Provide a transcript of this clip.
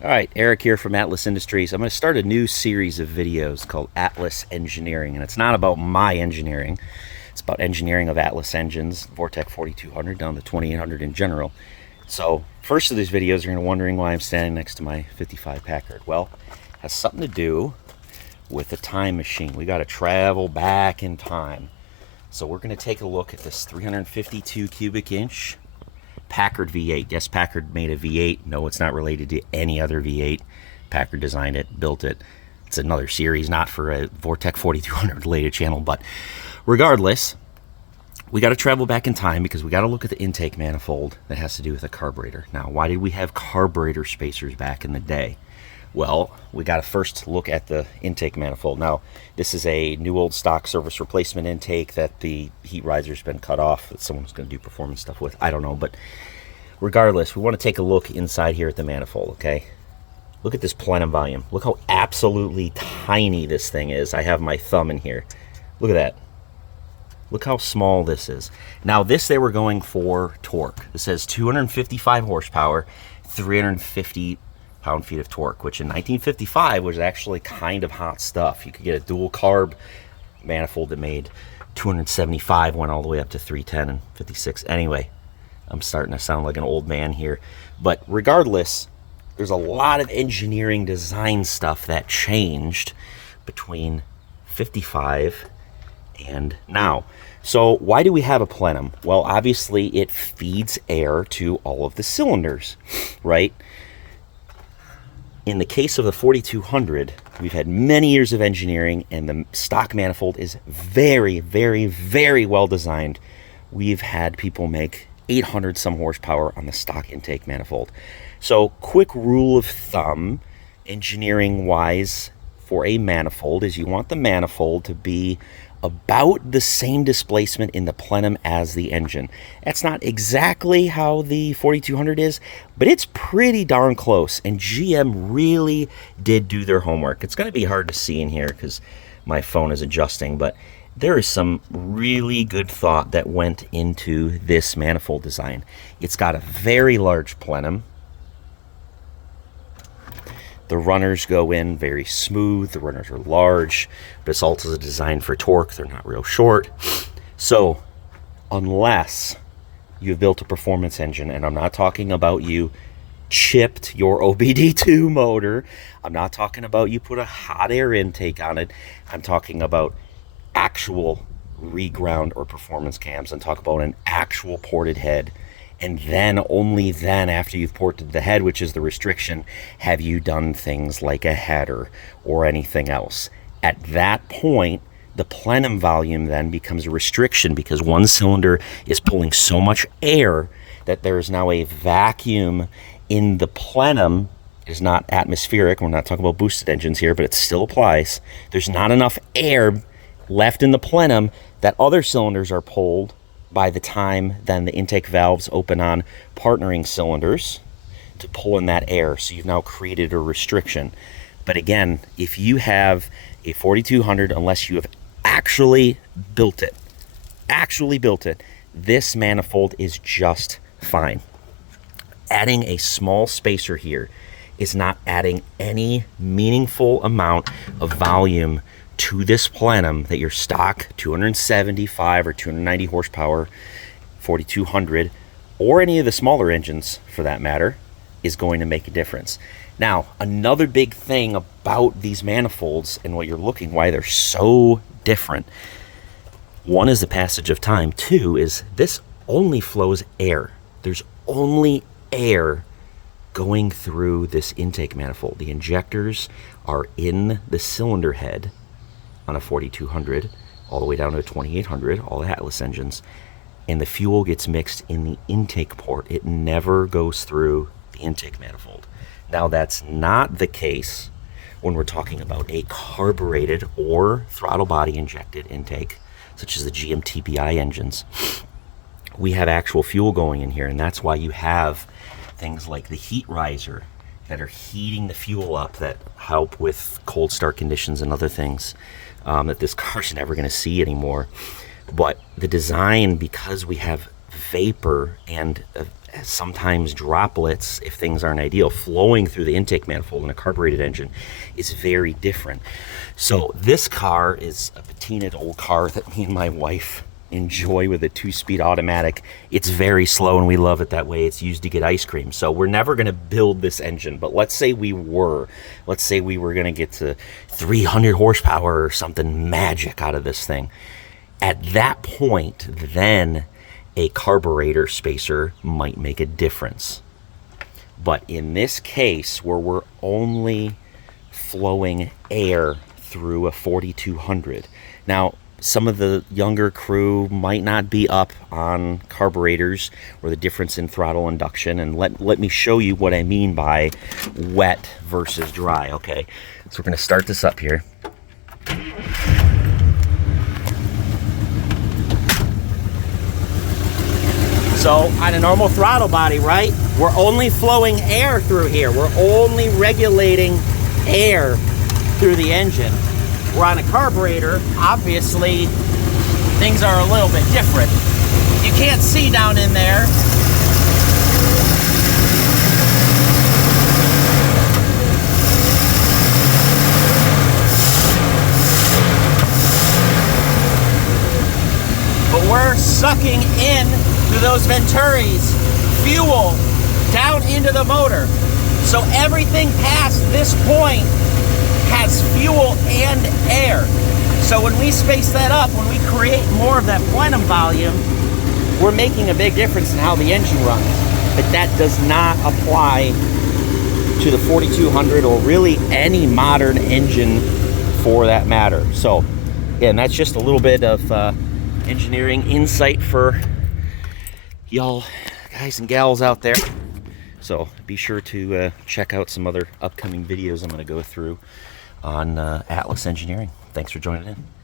All right, Eric here from Atlas Industries. I'm going to start a new series of videos called Atlas Engineering, and it's not about my engineering. It's about engineering of Atlas engines, Vortec 4200 down to 2800 in general. So, first of these videos, you're going to be wondering why I'm standing next to my 55 Packard. Well, it has something to do with the time machine. We got to travel back in time. So we're going to take a look at this 352 cubic inch Packard V8. Yes, Packard made a V8. No, it's not related to any other V8. Packard designed it, built it. It's another series, not for a Vortec 4200 related channel, but regardless, we got to travel back in time because we got to look at the intake manifold that has to do with the carburetor. Now, why did we have carburetor spacers back in the day? Well, we got to first look at the intake manifold. Now, this is a new old stock service replacement intake that the heat riser's been cut off that someone's going to do performance stuff with. I don't know, but regardless, we want to take a look inside here at the manifold, okay? Look at this plenum volume. Look how absolutely tiny this thing is. I have my thumb in here. Look at that. Look how small this is. Now, this they were going for torque. This says 255 horsepower, 350 pound-feet of torque, which in 1955 was actually kind of hot stuff. You could get a dual carb manifold that made 275, went all the way up to 310 and 56. Anyway, I'm starting to sound like an old man here. But regardless, there's a lot of engineering design stuff that changed between 55 and now. So why do we have a plenum? Well, obviously it feeds air to all of the cylinders, right? In the case of the 4200, we've had many years of engineering, and the stock manifold is very, very, very well designed. We've had people make 800 some horsepower on the stock intake manifold. So, quick rule of thumb, engineering wise, for a manifold is you want the manifold to be about the same displacement in the plenum as the engine. That's not exactly how the 4200 is, but it's pretty darn close, and GM really did do their homework. It's going to be hard to see in here because my phone is adjusting, but there is some really good thought that went into this manifold design. It's got a very large plenum. The runners go in very smooth. The runners are large, but it's also designed for torque. They're not real short. So unless you've built a performance engine, and I'm not talking about you chipped your OBD2 motor, I'm not talking about you put a hot air intake on it, I'm talking about actual reground or performance cams, and talk about an actual ported head. And then, only then, after you've ported the head, which is the restriction, have you done things like a header or anything else. At that point, the plenum volume then becomes a restriction because one cylinder is pulling so much air that there is now a vacuum in the plenum. It is not atmospheric. We're not talking about boosted engines here, but it still applies. There's not enough air left in the plenum that other cylinders are pulled by the time then the intake valves open on partnering cylinders to pull in that air. So you've now created a restriction. But again, if you have a 4200, unless you have actually built it, this manifold is just fine. Adding a small spacer here is not adding any meaningful amount of volume to this plenum that your stock 275 or 290 horsepower 4200 or any of the smaller engines for that matter is going to make a difference. Now, another big thing about these manifolds and what you're looking, why they're so different, one is the passage of time. Two is this only flows air. There's only air going through this intake manifold. The injectors are in the cylinder head on a 4200 all the way down to a 2800, all the Atlas engines, and the fuel gets mixed in the intake port. It never goes through the intake manifold. Now, that's not the case when we're talking about a carbureted or throttle body injected intake, such as the GM TPI engines. We have actual fuel going in here, and that's why you have things like the heat riser that are heating the fuel up that help with cold start conditions and other things that this car's never going to see anymore. But the design, because we have vapor and sometimes droplets, if things aren't ideal, flowing through the intake manifold in a carbureted engine is very different. So this car is a patinaed old car that me and my wife enjoy with a 2-speed automatic. It's very slow and we love it that way. It's used to get ice cream. So we're never going to build this engine, but let's say we were. Let's say we were going to get to 300 horsepower or something magic out of this thing. At that point, then a carburetor spacer might make a difference. But in this case, where we're only flowing air through a 4200, now some of the younger crew might not be up on carburetors or the difference in throttle induction, and let me show you what I mean by wet versus dry. Okay, so we're going to start this up here. So on a normal throttle body, right, we're only flowing air through here. We're only regulating air through the engine. We're on a carburetor, obviously things are a little bit different. You can't see down in there. But we're sucking in through those venturis fuel down into the motor. So everything past this point has fuel and air. So when we space that up, when we create more of that plenum volume, we're making a big difference in how the engine runs. But that does not apply to the 4200 or really any modern engine for that matter. So, yeah, and that's just a little bit of engineering insight for y'all guys and gals out there. So be sure to check out some other upcoming videos I'm going to go through on Atlas Engineering. Thanks for joining in.